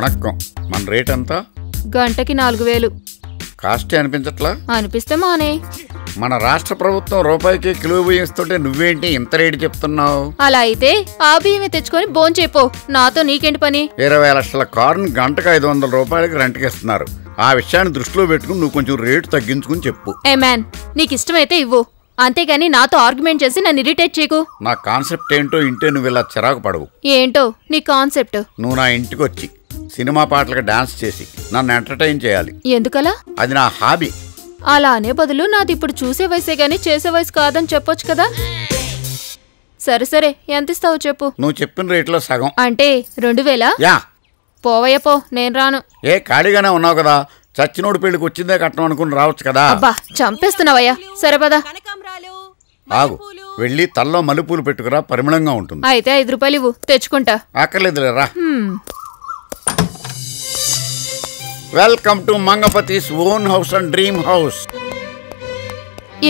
వణక్కం. మన రేట్ ఎంత? గంటకి 4000. కాస్టే అనిపించట్లా? అనిపిస్తే మానే. మన రాష్ట్ర ప్రభుత్వం రూపాయికి కిలో బియ్యం ఇస్తుంటే నువ్వేంటి ఇంత రేటు చెప్తున్నావు? అలా అయితే ఆ బియ్యమే తెచ్చుకొని భోంచేపో. నాతో నీకేంటి పని? 20 లక్షల కారుని గంటకు 500 రూపాయలకి రెంట్కి ఇస్తున్నారు. ఆ విషయాన్ని దృష్టిలో పెట్టుకుని నువ్వు కొంచెం రేటు తగ్గించుకుని చెప్పు. ఏ మ్యాన్, నీకు ఇష్టమైతే ఇవ్వు, అంతేగాని నాతో ఆర్గ్యుమెంట్ చేసి నన్ను ఇరిటేట్ చేయకు. నా కాన్సెప్ట్ ఏంటో ఇంటే నువ్వు ఇలా చిరాకు పడవు. ఏంటో నీ కాన్సెప్ట్? నువ్వు నా ఇంటికి వచ్చి సినిమా పాటలకు డాన్స్ చేసి నన్ను ఎంటర్టైన్ చేయాలి. ఎందుకలా? అది నా హాబీ. అలా అనే బదులు నాది ఇప్పుడు చూసే వయసే గానీ చేసే వయసు కాదని చెప్పొచ్చు కదా. సరే సరే, ఎంత ఇస్తావు చెప్పు. నువ్వు చెప్పిన రేట్లో సగం. అంటే 2000? యా. పోవయ్య పో, నేను రాను. ఏ ఖాళీగానే ఉన్నావు కదా, చచ్చినోడు పెళ్లికి వచ్చిందే కట్టం అనుకుని రావచ్చు కదా. అబ్బా చంపేస్తున్నావయ్యా. సరే పదా. ఆగు, వెళ్ళి తల్లో మల్లెపూలు పెట్టుకురా, పరిమళంగా ఉంటుంది. అయితే 5 రూపాయలు ఇవ్వు, తెచ్చుకుంటా. అక్కర్లేదులేరా. Welcome to Mangapati's own house and dream house.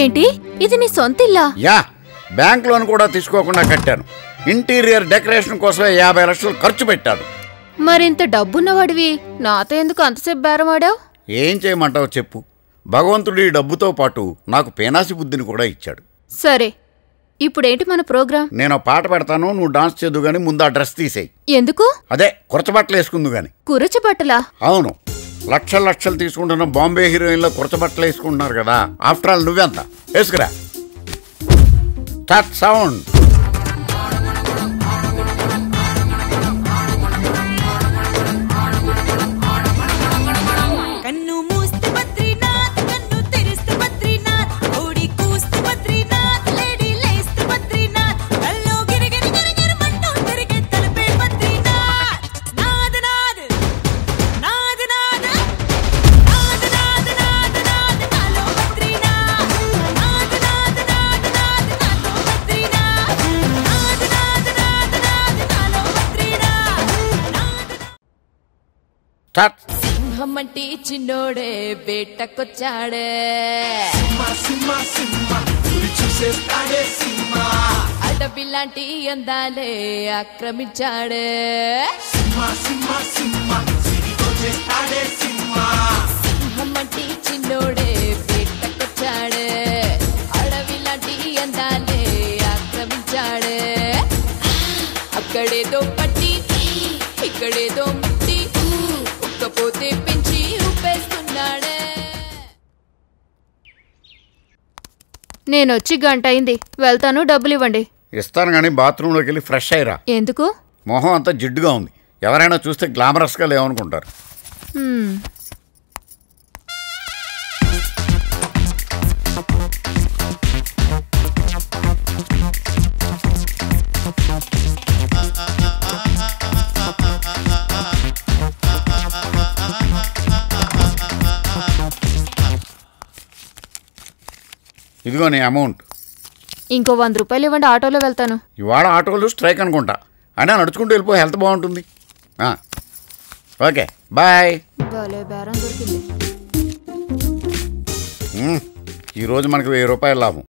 ఏంటి, ఇది నీ సొంత ఇల్లా? యా, బ్యాంక్ లోన్ కూడా తీసుకోకుండా కట్టాను. ఇంటీరియర్ డెకరేషన్ కోసమే 50 లక్షలు ఖర్చు పెట్టాను. మరింత డబ్బున్నవాడివి నాతో ఎందుకు అంతసేపు బేరమాడావు? ఏం చేయమంటావు చెప్పు. భగవంతుడి డబ్బుతో పాటు నాకు పేనాసి బుద్ధిని కూడా ఇచ్చాడు. సరే, ఇప్పుడేంటి మన ప్రోగ్రాం? నేను పాట పెడతాను, నువ్వు డాన్స్ చేద్దు గాని ముందు ఆ డ్రెస్ తీసేయి. ఎందుకు? అదే కురచబట్టలు వేసుకుందు గాని. కురచబట్టలా? అవును, లక్షలు లక్షలు తీసుకుంటున్న బాంబే హీరోయిన్లో కురచబట్టలు వేసుకుంటున్నారు కదా. ఆఫ్టర్ ఆల్ నువ్వెంత వేసుకురా. Start sound. సింహమంటి చిన్నోడే వేటకొచ్చాడే, అడవి లాంటి అందాలే ఆక్రమించాడే. సింహమంటి చిన్నోడే వేటకొచ్చాడే, అడవి లాంటి అందాలే ఆక్రమించాడే. అక్కడేదో పట్టి ఇక్కడేదో ముట్టి ఉక్కపోతే పెంచి ఊపేస్తున్నాడే. నేనొచ్చి గంట అయింది, వెళ్తాను, డబ్బులు ఇవ్వండి. ఇస్తాను కానీ బాత్రూంలోకి వెళ్ళి ఫ్రెష్ అయ్యిరా. ఎందుకు? మొహం అంతా జిడ్డుగా ఉంది, ఎవరైనా చూస్తే గ్లామరస్గా లేవనుకుంటారు. ఇదిగో నీ అమౌంట్. ఇంకో 100 రూపాయలు ఇవ్వండి, ఆటోలో వెళ్తాను. ఇవాళ ఆటోలు స్ట్రైక్ అనుకుంటా, అయినా నడుచుకుంటూ వెళ్ళిపో, హెల్త్ బాగుంటుంది. Okay bye. భలే బేరం దొరికింది. ఈరోజు మనకు 1000 రూపాయలు లాభం.